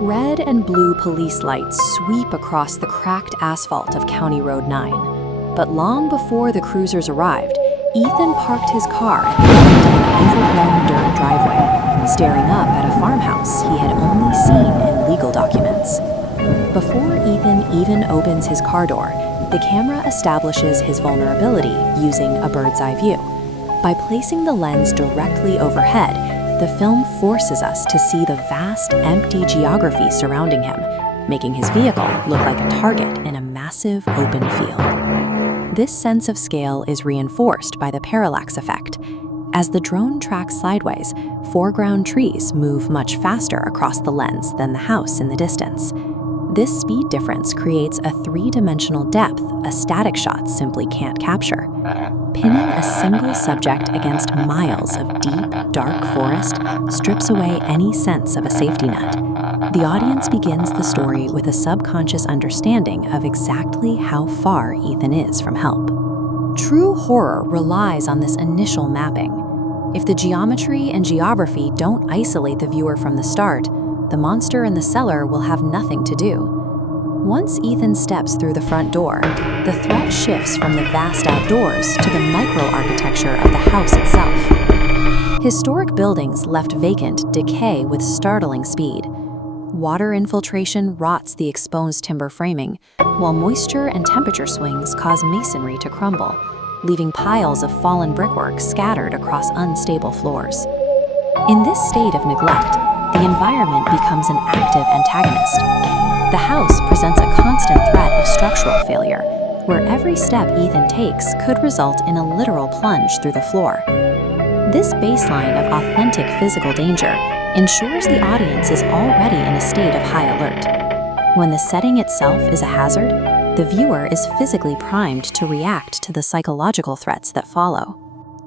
Red and blue police lights sweep across the cracked asphalt of County Road 9. But long before the cruisers arrived, Ethan parked his car at the end of an overgrown dirt driveway, staring up at a farmhouse he had only seen in legal documents. Before Ethan even opens his car door, the camera establishes his vulnerability using a bird's-eye view. By placing the lens directly overhead, the film forces us to see the vast, empty geography surrounding him, making his vehicle look like a target in a massive open field. This sense of scale is reinforced by the parallax effect. As the drone tracks sideways, foreground trees move much faster across the lens than the house in the distance. This speed difference creates a three-dimensional depth a static shot simply can't capture. Pinning a single subject against miles of deep, dark forest strips away any sense of a safety net. The audience begins the story with a subconscious understanding of exactly how far Ethan is from help. True horror relies on this initial mapping. If the geometry and geography don't isolate the viewer from the start, the monster in the cellar will have nothing to do. Once Ethan steps through the front door, the threat shifts from the vast outdoors to the micro-architecture of the house itself. Historic buildings left vacant decay with startling speed. Water infiltration rots the exposed timber framing, while moisture and temperature swings cause masonry to crumble, leaving piles of fallen brickwork scattered across unstable floors. In this state of neglect, the environment becomes an active antagonist. The house presents a constant threat of structural failure, where every step Ethan takes could result in a literal plunge through the floor. This baseline of authentic physical danger ensures the audience is already in a state of high alert. When the setting itself is a hazard, the viewer is physically primed to react to the psychological threats that follow.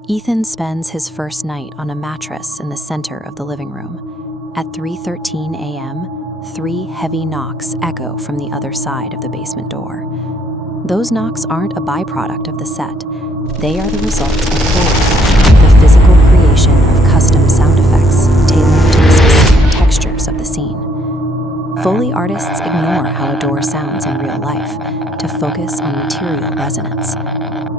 Ethan spends his first night on a mattress in the center of the living room. At 3:13 a.m., 3 heavy knocks echo from the other side of the basement door. Those knocks aren't a byproduct of the set. They are the result of Foley, the physical creation of custom sound effects tailored to the specific textures of the scene. Foley artists ignore how a door sounds in real life to focus on material resonance.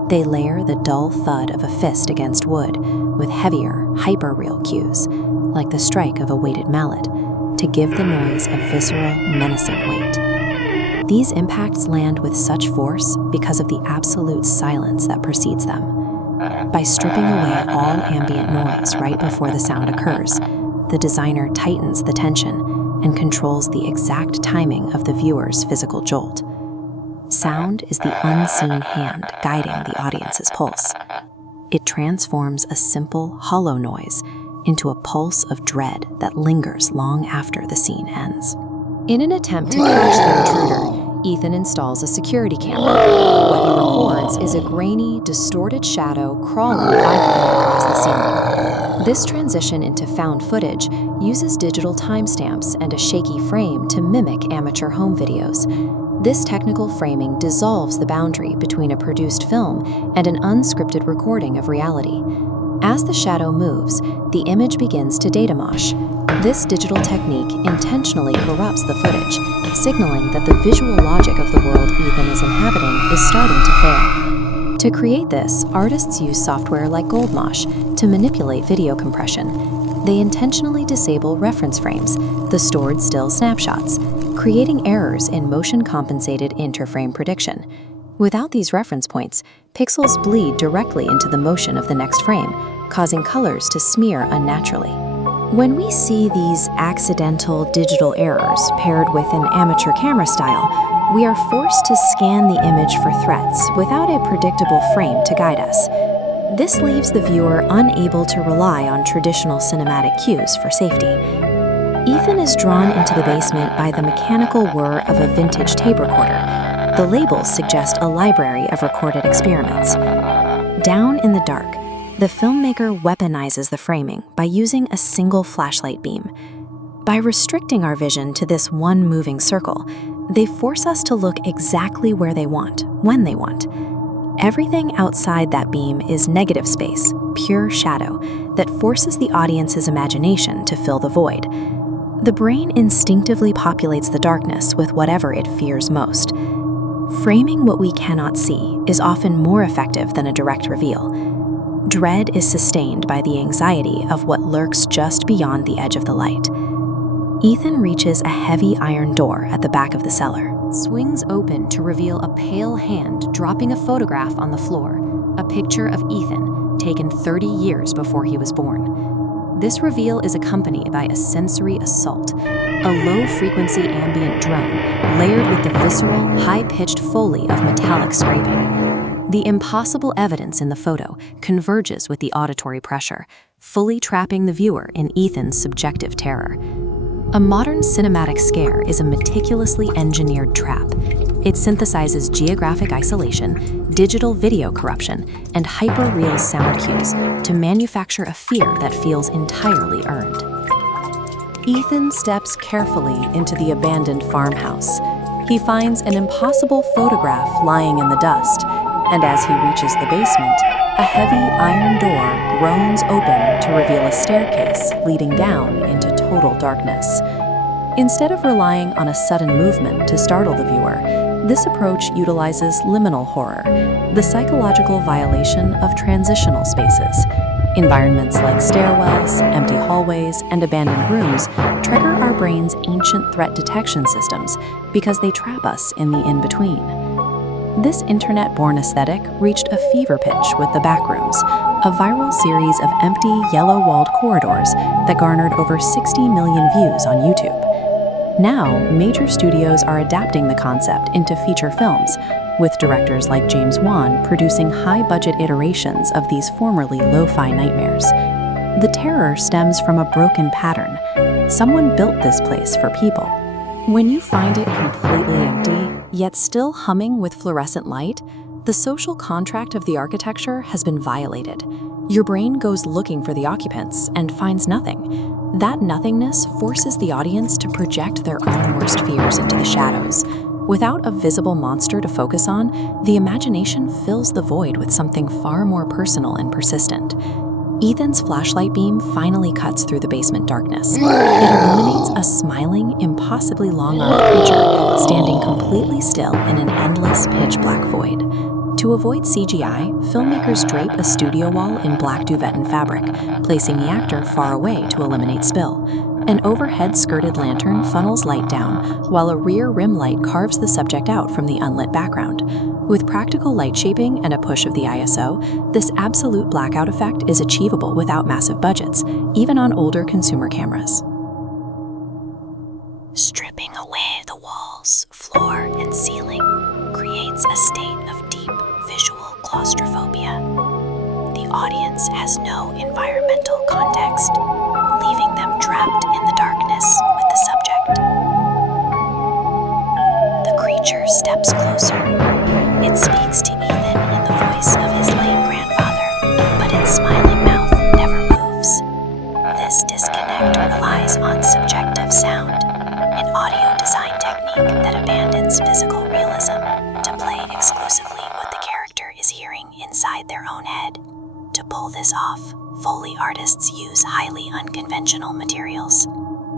They layer the dull thud of a fist against wood with heavier, hyper-real cues, like the strike of a weighted mallet, to give the noise a visceral, menacing weight. These impacts land with such force because of the absolute silence that precedes them. By stripping away all ambient noise right before the sound occurs, the designer tightens the tension and controls the exact timing of the viewer's physical jolt. Sound is the unseen hand guiding the audience's pulse. It transforms a simple, hollow noise into a pulse of dread that lingers long after the scene ends. In an attempt to catch the intruder, Ethan installs a security camera. What he records is a grainy, distorted shadow crawling violently across the ceiling. This transition into found footage uses digital timestamps and a shaky frame to mimic amateur home videos. This technical framing dissolves the boundary between a produced film and an unscripted recording of reality. As the shadow moves, the image begins to data mosh. This digital technique intentionally corrupts the footage, signaling that the visual logic of the world Ethan is inhabiting is starting to fail. To create this, artists use software like Goldmosh to manipulate video compression. They intentionally disable reference frames, the stored still snapshots, creating errors in motion-compensated interframe prediction. Without these reference points, pixels bleed directly into the motion of the next frame, causing colors to smear unnaturally. When we see these accidental digital errors paired with an amateur camera style, we are forced to scan the image for threats without a predictable frame to guide us. This leaves the viewer unable to rely on traditional cinematic cues for safety. Ethan is drawn into the basement by the mechanical whir of a vintage tape recorder. The labels suggest a library of recorded experiments. Down in the dark, the filmmaker weaponizes the framing by using a single flashlight beam. By restricting our vision to this one moving circle, they force us to look exactly where they want, when they want. Everything outside that beam is negative space, pure shadow, that forces the audience's imagination to fill the void. The brain instinctively populates the darkness with whatever it fears most. Framing what we cannot see is often more effective than a direct reveal. Dread is sustained by the anxiety of what lurks just beyond the edge of the light. Ethan reaches a heavy iron door at the back of the cellar. It swings open to reveal a pale hand dropping a photograph on the floor, a picture of Ethan taken 30 years before he was born. This reveal is accompanied by a sensory assault, a low-frequency ambient drone layered with the visceral, high-pitched foley of metallic scraping. The impossible evidence in the photo converges with the auditory pressure, fully trapping the viewer in Ethan's subjective terror. A modern cinematic scare is a meticulously engineered trap. It synthesizes geographic isolation, digital video corruption, and hyper-real sound cues to manufacture a fear that feels entirely earned. Ethan steps carefully into the abandoned farmhouse. He finds an impossible photograph lying in the dust, and as he reaches the basement, a heavy iron door groans open to reveal a staircase leading down into total darkness. Instead of relying on a sudden movement to startle the viewer, this approach utilizes liminal horror, the psychological violation of transitional spaces. Environments like stairwells, empty hallways, and abandoned rooms trigger our brain's ancient threat detection systems because they trap us in the in-between. This internet-born aesthetic reached a fever pitch with The Backrooms, a viral series of empty, yellow-walled corridors that garnered over 60 million views on YouTube. Now, major studios are adapting the concept into feature films, with directors like James Wan producing high-budget iterations of these formerly lo-fi nightmares. The terror stems from a broken pattern. Someone built this place for people. When you find it completely empty, yet still humming with fluorescent light, the social contract of the architecture has been violated. Your brain goes looking for the occupants and finds nothing. That nothingness forces the audience to project their own worst fears into the shadows. Without a visible monster to focus on, the imagination fills the void with something far more personal and persistent. Ethan's flashlight beam finally cuts through the basement darkness. It illuminates a smiling, impossibly long-armed creature standing completely still in an endless pitch-black void. To avoid CGI, filmmakers drape a studio wall in black duvet fabric, placing the actor far away to eliminate spill. An overhead skirted lantern funnels light down, while a rear rim light carves the subject out from the unlit background. With practical light shaping and a push of the ISO, this absolute blackout effect is achievable without massive budgets, even on older consumer cameras. Stripping away the walls, floor, and ceiling creates a state of deep visual claustrophobia. The audience has no environmental context, leaving them trapped in the darkness with the subject. The creature steps closer. It speaks to Ethan in the voice of his late grandfather, but its smiling mouth never moves. This disconnect relies on subjective sound, an audio design technique that abandons physical realism to play exclusively what the character is hearing inside their own head. To pull this off, Foley artists use highly unconventional materials.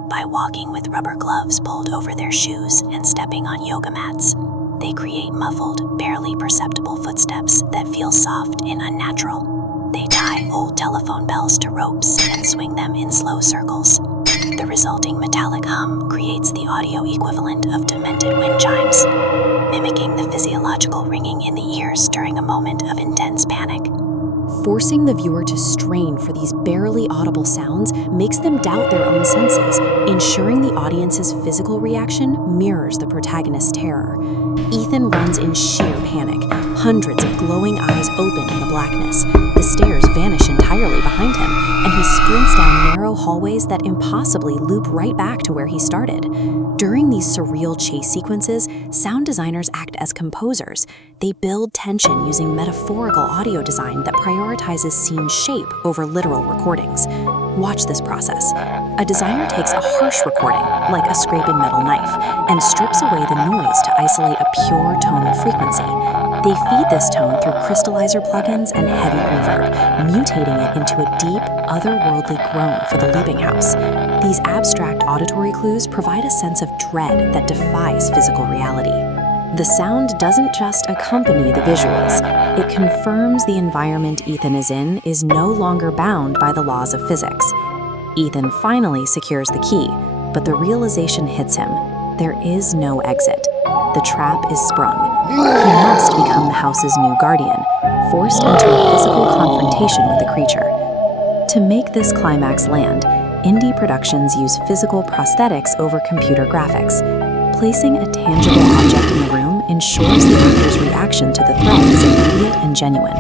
By walking with rubber gloves pulled over their shoes and stepping on yoga mats, they create muffled, barely perceptible footsteps that feel soft and unnatural. They tie old telephone bells to ropes and swing them in slow circles. The resulting metallic hum creates the audio equivalent of demented wind chimes, mimicking the physiological ringing in the ears during a moment of intense panic. Forcing the viewer to strain for these barely audible sounds makes them doubt their own senses, ensuring the audience's physical reaction mirrors the protagonist's terror. Ethan runs in sheer panic, hundreds of glowing eyes open in the blackness. The stairs vanish entirely behind him, and he sprints down narrow hallways that impossibly loop right back to where he started. During these surreal chase sequences, sound designers act as composers. They build tension using metaphorical audio design that prioritizes scene shape over literal recordings. Watch this process. A designer takes a harsh recording, like a scraping metal knife, and strips away the noise to isolate a pure tonal frequency. They feed this tone through crystallizer plugins and heavy reverb, mutating it into a deep, otherworldly groan for the looping house. These abstract auditory clues provide a sense of dread that defies physical reality. The sound doesn't just accompany the visuals, it confirms the environment Ethan is in is no longer bound by the laws of physics. Ethan finally secures the key, but the realization hits him. There is no exit. The trap is sprung. He must become the house's new guardian, forced into a physical confrontation with the creature. To make this climax land, indie productions use physical prosthetics over computer graphics. Placing a tangible object in the room ensures the actor's reaction to the threat is immediate and genuine.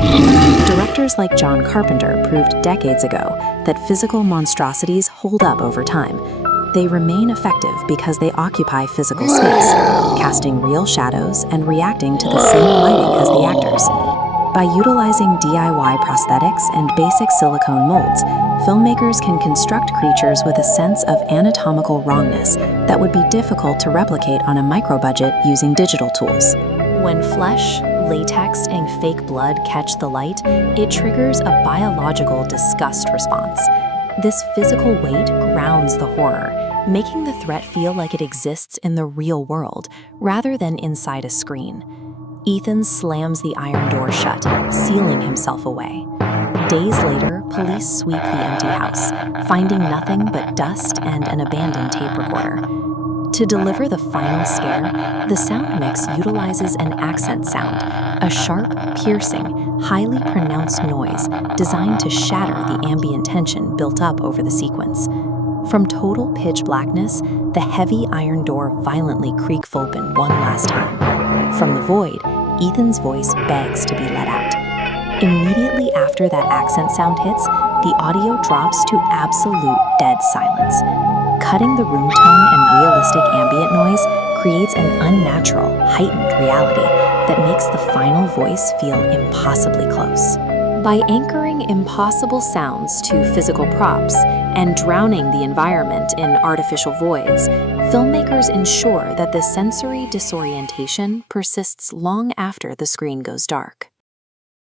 Directors like John Carpenter proved decades ago that physical monstrosities hold up over time. They remain effective because they occupy physical space, casting real shadows and reacting to the same lighting as the actors. By utilizing DIY prosthetics and basic silicone molds, filmmakers can construct creatures with a sense of anatomical wrongness that would be difficult to replicate on a micro-budget using digital tools. When flesh, latex, and fake blood catch the light, it triggers a biological disgust response. This physical weight grounds the horror, making the threat feel like it exists in the real world rather than inside a screen. Ethan slams the iron door shut, sealing himself away. Days later, police sweep the empty house, finding nothing but dust and an abandoned tape recorder. To deliver the final scare, the sound mix utilizes an accent sound, a sharp, piercing, highly pronounced noise designed to shatter the ambient tension built up over the sequence. From total pitch blackness, the heavy iron door violently creaks open one last time. From the void, Ethan's voice begs to be let out. Immediately after that accent sound hits, the audio drops to absolute dead silence. Cutting the room tone and realistic ambient noise creates an unnatural, heightened reality that makes the final voice feel impossibly close. By anchoring impossible sounds to physical props and drowning the environment in artificial voids, filmmakers ensure that the sensory disorientation persists long after the screen goes dark.